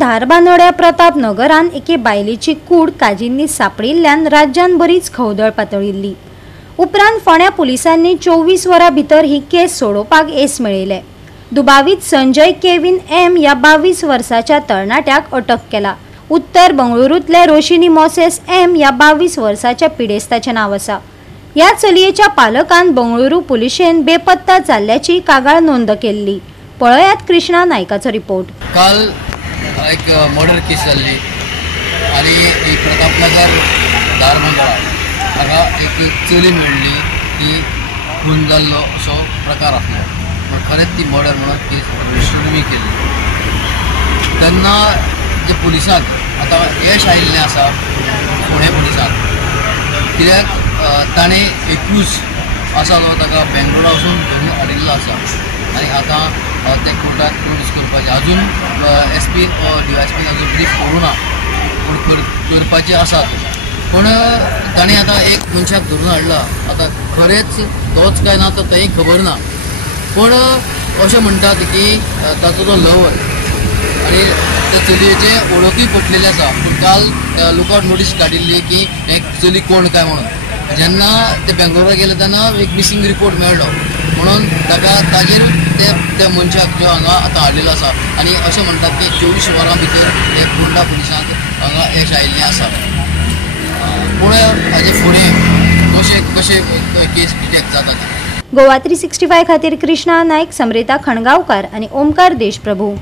धारबांदोड्या प्रतापनगरान एके बायलेची कूड काजींनी सापडिल्ल्यान राज्यान बरीच खवदळ पातळिल्ली। उपरांत फोंड्या पुलिसांनी 24 वरां भितर ही केस सोडोवपाक येस मेळयले। दुबावीत संजय केविन एम या 22 वर्साच्या तरणाट्याक अटक केला। उत्तर बंगळुरूतले रोशिनी मोसेस एम या 22 वर्साच्या पिडेस्ताचे नाव आसा। या चलयेच्या पालकान बंगळुरू पुलिशेन बेपत्ता जाल्ल्याची कागाळ नोंद केल्ली। पळयात कृष्णा नायकाचो रिपोर्ट। काल एक मर्डर केस जाल्ली आनी एक प्रतापनगर धारबांदोडा हांगा एक चली मेळ्ळी ती खून जाल्लो असो प्रकार आसलो, पण खरेंच ती मर्डर म्हणून केस रजिस्टर केल्ली। तेन्ना जे पुलिसांक आतां यश आयिल्लें आसा पुणे पुलिसांक, कित्याक ताणें एक्यूज आसा न्हू ताका बेंगलोरा वचून धरून हाडिल्लो आसा आनी आतां ते कोर्टाक प्रोड्यूस करपाचें अजून SP DYSP अजून ब्रीफ करूं ना, पूण करपाचें आसा। पूण ताणें आतां एक मनशाक धरून हाडला, आतां खरेंच तोच काय ना तो तेंय खबर ना, पूण अशें म्हणटात की ताचो तो लवर आनी त्या चलयेचे वळखूय पटलेले आसा। पूण काल लुकआउट नोटीस काडिल्ली की एक चली कोण काय म्हणून। जेन्ना ते बेंगलोरा गेले तेन्ना एक मिसींग रिपोर्ट मेळ्ळो, म्हणून ताजेर त्या मनशाक जो हांगा आतां हाडिल्लो आसा आनी अशें म्हणटात की 24 वरां भितर हे फोंडा पुलिसांक हांगा यश आयिल्लें आसा। पूण हाजे फुडें कशें केस डिटेक्ट जाता। गोवा 365 खातीर कृष्णा नायक, समृता खणगांवकार आनी ओमकार देशप्रभू।